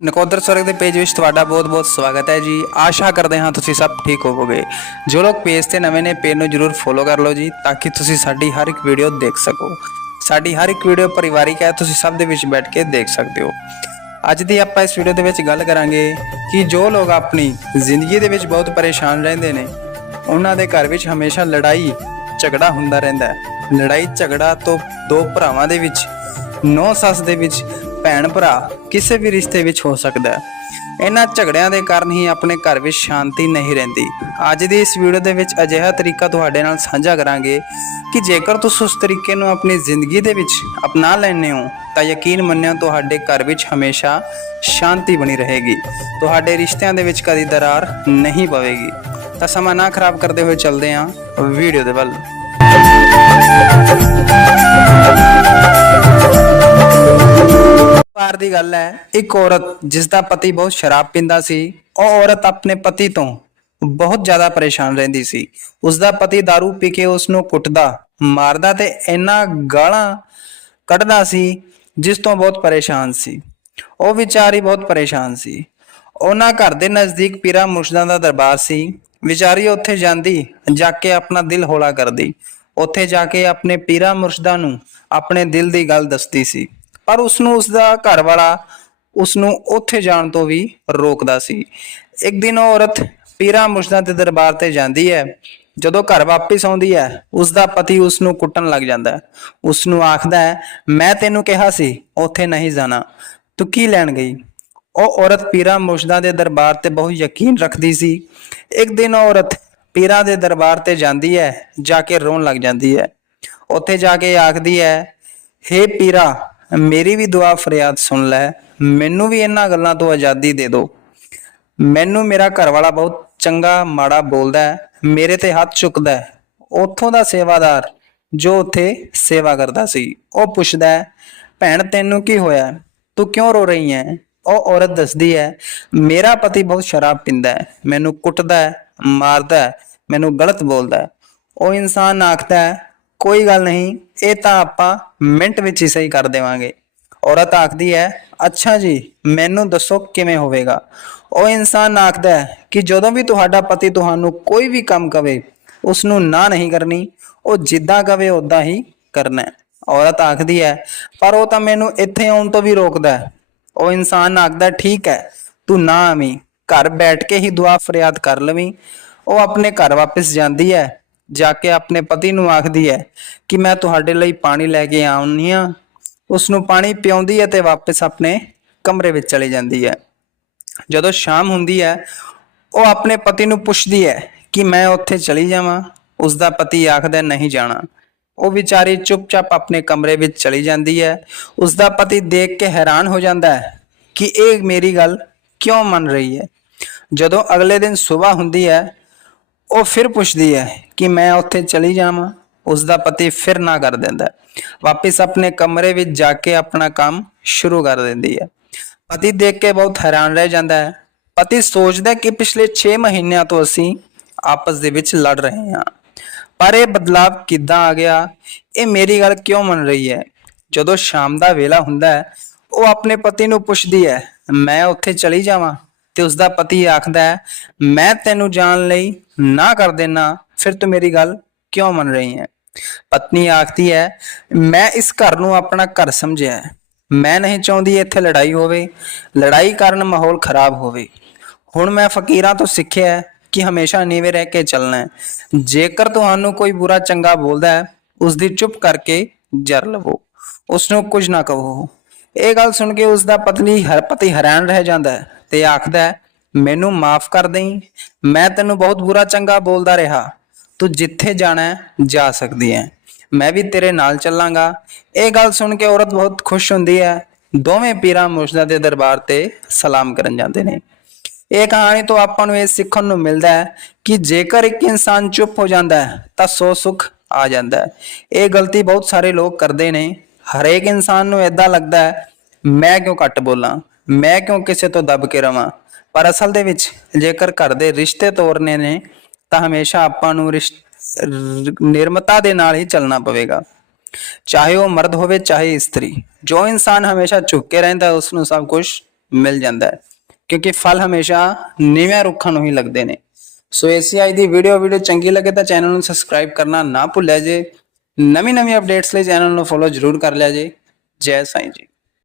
ਨਕੋਦਰ ਸਵਰਗ ਦੇ ਪੇਜ ਵਿੱਚ ਤੁਹਾਡਾ ਬਹੁਤ-ਬਹੁਤ ਸਵਾਗਤ ਹੈ ਜੀ। ਆਸ਼ਾ ਕਰਦੇ ਹਾਂ ਤੁਸੀਂ ਸਭ ਠੀਕ ਹੋਵੋਗੇ। ਜੋ ਲੋਕ ਪੇਜ ਤੇ ਨਵੇਂ ਨੇ ਪੇਜ ਨੂੰ ਜਰੂਰ ਫੋਲੋ ਕਰ ਲਓ ਜੀ, ਤਾਂ ਕਿ ਤੁਸੀਂ ਸਾਡੀ ਹਰ ਇੱਕ ਵੀਡੀਓ ਦੇਖ ਸਕੋ। ਸਾਡੀ ਹਰ ਇੱਕ ਵੀਡੀਓ ਪਰਿਵਾਰਿਕ ਹੈ, ਤੁਸੀਂ ਸਭ ਦੇ ਵਿੱਚ ਬੈਠ ਕੇ ਦੇਖ ਸਕਦੇ ਹੋ। ਅੱਜ ਦੀ ਆਪਾਂ ਇਸ ਵੀਡੀਓ ਦੇ ਵਿੱਚ ਗੱਲ ਕਰਾਂਗੇ ਕਿ ਜੋ ਲੋਕ ਆਪਣੀ ਜ਼ਿੰਦਗੀ ਦੇ ਵਿੱਚ ਬਹੁਤ ਪਰੇਸ਼ਾਨ ਰਹਿੰਦੇ ਨੇ, ਉਹਨਾਂ ਦੇ ਘਰ ਵਿੱਚ ਹਮੇਸ਼ਾ ਲੜਾਈ, ਝਗੜਾ ਹੁੰਦਾ ਰਹਿੰਦਾ ਹੈ। ਲੜਾਈ, ਝਗੜਾ ਤੋਂ ਦੋ ਭਰਾਵਾਂ ਦੇ ਵਿੱਚ, ਨੌ ਸੱਸ ਦੇ ਵਿੱਚ ਭੈਣ ਭਰਾ ਕਿਸੇ ਵੀ ਰਿਸ਼ਤੇ ਵਿੱਚ ਹੋ ਸਕਦਾ ਹੈ। ਇਹਨਾਂ ਝਗੜਿਆਂ ਦੇ ਕਾਰਨ ਹੀ ਆਪਣੇ ਘਰ ਵਿੱਚ ਸ਼ਾਂਤੀ ਨਹੀਂ ਰਹਿੰਦੀ। ਅੱਜ ਦੀ ਇਸ ਵੀਡੀਓ ਦੇ ਵਿੱਚ ਅਜਿਹਾ ਤਰੀਕਾ ਤੁਹਾਡੇ ਨਾਲ ਸਾਂਝਾ ਕਰਾਂਗੇ ਕਿ ਜੇਕਰ ਤੁਸੀਂ ਉਸ ਤਰੀਕੇ ਨੂੰ ਆਪਣੀ ਜ਼ਿੰਦਗੀ ਦੇ ਵਿੱਚ ਅਪਣਾ ਲੈਂਦੇ ਹੋ, ਤਾਂ ਯਕੀਨ ਮੰਨਿਓ ਤੁਹਾਡੇ ਘਰ ਵਿੱਚ ਹਮੇਸ਼ਾ ਸ਼ਾਂਤੀ ਬਣੀ ਰਹੇਗੀ। ਤੁਹਾਡੇ ਰਿਸ਼ਤਿਆਂ ਦੇ ਵਿੱਚ ਕਦੀ ਦਰਾਰ ਨਹੀਂ ਪਵੇਗੀ। ਤਾਂ ਸਮਾਂ ਨਾ ਖਰਾਬ ਕਰਦੇ ਹੋਏ ਚੱਲਦੇ ਹਾਂ ਵੀਡੀਓ ਦੇ ਵੱਲ। ਵਾਰ ਦੀ ਗੱਲ ਹੈ। ਇੱਕ ਔਰਤ ਜਿਸ ਦਾ ਪਤੀ ਬਹੁਤ ਸ਼ਰਾਬ ਪੀਂਦਾ ਸੀ, ਉਹ ਔਰਤ ਆਪਣੇ ਪਤੀ ਤੋਂ ਬਹੁਤ ਜ਼ਿਆਦਾ ਪਰੇਸ਼ਾਨ ਰਹਿੰਦੀ ਸੀ। ਉਸ ਦਾ ਪਤੀ दारू ਪੀ ਕੇ ਉਸ ਨੂੰ ਕੁੱਟਦਾ, ਮਾਰਦਾ ਤੇ ਇੰਨਾ ਗਾਲਾਂ ਕੱਢਦਾ ਸੀ ਜਿਸ ਤੋਂ ਬਹੁਤ ਪਰੇਸ਼ਾਨ ਸੀ। ਉਹ ਵਿਚਾਰੀ ਬਹੁਤ ਪਰੇਸ਼ਾਨ ਸੀ। ਉਹਨਾਂ ਘਰ ਦੇ ਨਜ਼ਦੀਕ ਪੀਰਾ ਮੁਰਸ਼ਦਾਂ ਦਾ ਦਰਬਾਰ ਸੀ। ਵਿਚਾਰੀ ਉੱਥੇ ਜਾਂਦੀ, ਜਾ ਕੇ ਆਪਣਾ ਦਿਲ ਹੌਲਾ ਕਰਦੀ। ਉੱਥੇ ਜਾ ਕੇ ਆਪਣੇ ਪੀਰਾ ਮੁਰਸ਼ਦਾਂ ਨੂੰ ਆਪਣੇ ਦਿਲ ਦੀ ਗੱਲ ਦੱਸਦੀ ਸੀ। ਪਰ ਉਸ ਨੂੰ ਉਸ ਦਾ ਘਰ ਵਾਲਾ ਉਸ ਨੂੰ ਉੱਥੇ ਜਾਣ ਤੋਂ ਵੀ ਰੋਕਦਾ ਸੀ। ਇੱਕ ਦਿਨ ਉਹ ਔਰਤ ਪੀਰਾ ਮੁਰਸ਼ਦਾਂ ਦੇ ਦਰਬਾਰ ਤੇ ਜਾਂਦੀ ਹੈ। ਜਦੋਂ ਘਰ ਵਾਪਸ ਆਉਂਦੀ ਹੈ ਉਸ ਦਾ ਪਤੀ ਉਸ ਨੂੰ ਕੁੱਟਣ ਲੱਗ ਜਾਂਦਾ ਹੈ। ਉਸ ਨੂੰ ਆਖਦਾ ਹੈ, ਮੈਂ ਤੈਨੂੰ ਕਿਹਾ ਸੀ, ਉੱਥੇ ਨਹੀਂ ਜਾਣਾ। ਤੂੰ ਕੀ ਲੈਣ ਗਈ? ਉਹ ਔਰਤ ਪੀਰਾਂ ਮੁਰਸ਼ਦਾਂ ਦੇ ਦਰਬਾਰ ਤੇ ਬਹੁਤ ਯਕੀਨ ਰੱਖਦੀ ਸੀ। ਇੱਕ ਦਿਨ ਔਰਤ ਪੀਰਾਂ ਦੇ ਦਰਬਾਰ ਤੇ ਜਾਂਦੀ ਹੈ, ਜਾ ਕੇ ਰੋਣ ਲੱਗ ਜਾਂਦੀ ਹੈ। ਉੱਥੇ ਜਾ ਕੇ ਆਖਦੀ ਹੈ, ਹੇ ਪੀਰਾ ਮੇਰੀ ਵੀ ਦੁਆ ਫਰਿਆਦ ਸੁਣ ਲੈ, ਮੈਨੂੰ ਵੀ ਇਹਨਾਂ ਗੱਲਾਂ ਤੋਂ ਆਜ਼ਾਦੀ ਦੇ ਦਿਓ ਮੈਨੂੰ ਮੇਰਾ ਘਰ ਵਾਲਾ ਬਹੁਤ ਚੰਗਾ, ਮਾੜਾ ਬੋਲਦਾ ਹੈ, ਮੇਰੇ ਤੇ ਹੱਥ ਚੁੱਕਦਾ ਹੈ। ਉੱਥੋਂ ਦਾ ਸੇਵਾਦਾਰ ਜੋ ਉੱਥੇ ਸੇਵਾ ਕਰਦਾ ਸੀ, ਉਹ ਪੁੱਛਦਾ ਹੈ, ਭੈਣ, ਤੈਨੂੰ ਕੀ ਹੋਇਆ? ਤੂੰ ਕਿਉਂ ਰੋ ਰਹੀ ਹੈ? ਉਹ ਔਰਤ ਦੱਸਦੀ ਹੈ, ਮੇਰਾ ਪਤੀ ਬਹੁਤ ਸ਼ਰਾਬ ਪੀਂਦਾ ਹੈ, ਮੈਨੂੰ ਕੁੱਟਦਾ ਹੈ, ਮਾਰਦਾ ਹੈ, ਮੈਨੂੰ ਗਲਤ ਬੋਲਦਾ ਹੈ। ਉਹ ਇਨਸਾਨ ਆਖਦਾ ਹੈ ਕੋਈ ਗੱਲ ਨਹੀਂ, ਇਹ ਤਾਂ ਆਪਾਂ ਮਿੰਟ ਵਿੱਚ ਹੀ ਸਹੀ ਕਰ ਦੇਵਾਂਗੇ। ਔਰਤ ਆਖਦੀ ਹੈ, ਅੱਛਾ ਜੀ, ਮੈਨੂੰ ਦੱਸੋ ਕਿਵੇਂ ਹੋਵੇਗਾ? ਉਹ ਇਨਸਾਨ ਆਖਦਾ ਹੈ ਕਿ ਜਦੋਂ ਵੀ ਤੁਹਾਡਾ ਪਤੀ ਤੁਹਾਨੂੰ ਕੋਈ ਵੀ ਕੰਮ ਕਵੇ ਉਸ ਨੂੰ ਨਾ ਨਹੀਂ ਕਰਨੀ, ਉਹ ਜਿੱਦਾਂ ਕਵੇ ਉਦਾਂ ਹੀ ਕਰਨਾ ਔਰਤ ਆਖਦੀ ਹੈ, ਪਰ ਉਹ ਤਾਂ ਮੈਨੂੰ ਇੱਥੇ ਆਉਣ ਤੋਂ ਵੀ ਰੋਕਦਾ ਹੈ। ਉਹ ਇਨਸਾਨ ਆਖਦਾ, ਠੀਕ ਹੈ, ਤੂੰ ਨਾ ਆਵੀਂ, ਘਰ ਬੈਠ ਕੇ ਹੀ ਦੁਆ ਫਰਿਆਦ ਕਰ ਲਵੀਂ। ਉਹ ਆਪਣੇ ਘਰ ਵਾਪਸ ਜਾਂਦੀ ਹੈ। ਜਾ ਕੇ ਆਪਣੇ ਪਤੀ ਨੂੰ ਆਖਦੀ ਹੈ ਕਿ ਮੈਂ ਤੁਹਾਡੇ ਲਈ ਪਾਣੀ ਲੈ ਕੇ ਆਉਣੀ ਆ ਉਸ ਨੂੰ ਪਾਣੀ ਪਿਆਉਂਦੀ ਹੈ ਤੇ ਵਾਪਸ ਆਪਣੇ ਕਮਰੇ ਵਿੱਚ ਚਲੀ ਜਾਂਦੀ ਹੈ। ਜਦੋਂ ਸ਼ਾਮ ਹੁੰਦੀ ਹੈ, ਉਹ ਆਪਣੇ ਪਤੀ ਨੂੰ ਪੁੱਛਦੀ ਹੈ ਕਿ ਮੈਂ ਉੱਥੇ ਚਲੀ ਜਾਵਾਂ। ਉਸ ਦਾ ਪਤੀ ਆਖਦਾ, ਨਹੀਂ ਜਾਣਾ। ਉਹ ਵਿਚਾਰੀ ਚੁੱਪਚਾਪ ਆਪਣੇ ਕਮਰੇ ਵਿੱਚ ਚਲੀ ਜਾਂਦੀ ਹੈ। ਉਸ ਦਾ ਪਤੀ ਦੇਖ ਕੇ ਹੈਰਾਨ ਹੋ ਜਾਂਦਾ ਹੈ ਕਿ ਇਹ ਮੇਰੀ ਗੱਲ ਕਿਉਂ ਮੰਨ ਰਹੀ ਹੈ? ਜਦੋਂ ਅਗਲੇ ਦਿਨ ਸਵੇਰ ਹੁੰਦੀ ਹੈ ਉਹ ਫਿਰ ਪੁੱਛਦੀ ਹੈ ਕਿ ਮੈਂ ਉੱਥੇ ਚਲੀ ਜਾਵਾਂ ਉਸ ਦਾ ਪਤੀ ਫਿਰ ਨਾ ਕਰ ਦਿੰਦਾ ਹੈ। ਵਾਪਿਸ ਆਪਣੇ ਕਮਰੇ ਵਿੱਚ ਜਾ ਕੇ ਆਪਣਾ ਕੰਮ ਸ਼ੁਰੂ ਕਰ ਦਿੰਦੀ ਹੈ। ਪਤੀ ਦੇਖ ਕੇ ਬਹੁਤ ਹੈਰਾਨ ਰਹਿ ਜਾਂਦਾ ਹੈ। ਪਤੀ ਸੋਚਦਾ ਕਿ ਪਿਛਲੇ 6 ਮਹੀਨਿਆਂ ਤੋਂ ਅਸੀਂ ਆਪਸ ਦੇ ਵਿੱਚ ਲੜ ਰਹੇ ਹਾਂ। ਪਰ ਇਹ ਬਦਲਾਵ ਕਿੱਦਾਂ ਆ ਗਿਆ, ਇਹ ਮੇਰੀ ਗੱਲ ਕਿਉਂ ਮੰਨ ਰਹੀ ਹੈ? ਜਦੋਂ ਸ਼ਾਮ ਦਾ ਵੇਲਾ ਹੁੰਦਾ ਹੈ, ਉਹ ਆਪਣੇ ਪਤੀ ਨੂੰ ਪੁੱਛਦੀ ਹੈ, ਮੈਂ ਉੱਥੇ ਚਲੀ ਜਾਵਾਂ? ਤੇ ਉਸ ਦਾ ਪਤੀ ਆਖਦਾ ਹੈ, ਮੈਂ ਤੈਨੂੰ ਜਾਣ ਲਈ ਨਾ ਕਰ ਦੇਣਾ ਫਿਰ ਤੂੰ ਮੇਰੀ ਗੱਲ ਕਿਉਂ ਮੰਨ ਰਹੀ ਹੈ? ਪਤਨੀ ਆਖਦੀ ਹੈ, ਮੈਂ ਇਸ ਘਰ ਨੂੰ ਆਪਣਾ ਘਰ ਸਮਝਿਆ ਮੈਂ ਨਹੀਂ ਚਾਹੁੰਦੀ ਇੱਥੇ ਲੜਾਈ ਹੋਵੇ। ਲੜਾਈ ਕਾਰਨ ਮਾਹੌਲ ਖਰਾਬ ਹੋਵੇ। ਹੁਣ ਮੈਂ ਫਕੀਰਾਂ ਤੋਂ ਸਿੱਖਿਆ ਹੈ ਕਿ ਹਮੇਸ਼ਾ ਨੀਵੇਂ ਰਹਿ ਕੇ ਚੱਲਣਾ ਹੈ। ਜੇਕਰ ਤੁਹਾਨੂੰ ਕੋਈ ਬੁਰਾ ਚੰਗਾ ਬੋਲਦਾ ਹੈ ਉਸ ਦੀ ਚੁੱਪ ਕਰਕੇ ਜਰ ਲਵੋ। ਉਸ ਨੂੰ ਕੁਝ ਨਾ ਕਹੋ। ਇਹ ਗੱਲ ਸੁਣ ਕੇ ਉਸ ਦਾ ਪਤਨੀ ਹਰ ਪਤੀ ਹੈਰਾਨ ਰਹਿ ਜਾਂਦਾ ਹੈ। ਤੇ ਆਖਦਾ ਮੈਨੂੰ ਮਾਫ ਕਰ ਦੇਈਂ, ਮੈਂ ਤੈਨੂੰ ਬਹੁਤ ਬੁਰਾ ਚੰਗਾ ਬੋਲਦਾ ਰਿਹਾ। ਤੂੰ ਜਿੱਥੇ ਜਾਣਾ ਜਾ ਸਕਦੀ ਹੈ। ਮੈਂ ਵੀ ਤੇਰੇ ਨਾਲ ਚੱਲਾਂਗਾ। ਇਹ ਗੱਲ ਸੁਣ ਕੇ ਔਰਤ ਬਹੁਤ ਖੁਸ਼ ਹੁੰਦੀ ਹੈ। ਦੋਵੇਂ ਪੀਰਾਂ ਮੁਰਸ਼ਦਾ ਦੇ ਦਰਬਾਰ ਤੇ ਸਲਾਮ ਕਰਨ ਜਾਂਦੇ ਨੇ। ਇਹ ਕਹਾਣੀ ਤੋਂ ਆਪਾਂ ਨੂੰ ਇਹ ਸਿੱਖਣ ਨੂੰ ਮਿਲਦਾ ਹੈ ਕਿ ਜੇਕਰ ਇੱਕ ਇਨਸਾਨ ਚੁੱਪ ਹੋ ਜਾਂਦਾ ਹੈ, ਤਾਂ ਸੋ ਸੁਖ ਆ ਜਾਂਦਾ ਹੈ। ਇਹ ਗਲਤੀ ਬਹੁਤ ਸਾਰੇ ਲੋਕ ਕਰਦੇ ਨੇ। ਹਰੇਕ ਇਨਸਾਨ ਨੂੰ ਇਦਾਂ ਲੱਗਦਾ ਹੈ, ਮੈਂ ਕਿਉਂ ਘੱਟ ਬੋਲਾਂ? ਮੈਂ ਕਿਉਂ ਕਿਸੇ ਤੋਂ ਦਬ ਕੇ ਰਵਾਂ? ਪਰ ਅਸਲ ਦੇ ਵਿੱਚ ਜੇਕਰ ਘਰ ਦੇ ਰਿਸ਼ਤੇ ਤੋੜਨੇ ਨੇ ਤਾਂ ਹਮੇਸ਼ਾ ਆਪਾਂ ਨੂੰ ਰਿਸ਼- ਨਿਰਮਤਾ ਦੇ ਨਾਲ ਹੀ ਚੱਲਣਾ ਪਵੇਗਾ। ਚਾਹੇ ਉਹ ਮਰਦ ਹੋਵੇ ਚਾਹੇ ਇਸਤਰੀ। ਜੋ ਇਨਸਾਨ ਹਮੇਸ਼ਾ ਝੁੱਕ ਕੇ ਰਹਿੰਦਾ ਹੈ, ਉਸ ਨੂੰ ਸਭ ਕੁਝ ਮਿਲ ਜਾਂਦਾ ਹੈ। ਕਿਉਂਕਿ ਫਲ ਹਮੇਸ਼ਾ ਨੀਵੇਂ ਰੁੱਖਾਂ ਨੂੰ ਹੀ ਲੱਗਦੇ ਨੇ। ਸੋ ਐਸੀ ਅੱਜ ਦੀ ਵੀਡੀਓ ਵੀਡੀਓ ਚੰਗੀ ਲੱਗੇ ਤਾਂ ਚੈਨਲ ਨੂੰ ਸਬਸਕ੍ਰਾਈਬ ਕਰਨਾ ਨਾ ਭੁੱਲਿਆ ਜੇ। ਨਵੀਂ ਨਵੀਂ ਅਪਡੇਟਸ ਲਈ ਚੈਨਲ ਨੂੰ ਫੋਲੋ ਜ਼ਰੂਰ ਕਰ ਲਿਆ ਜੇ। ਜੈ ਸਾਈਂ ਜੀ।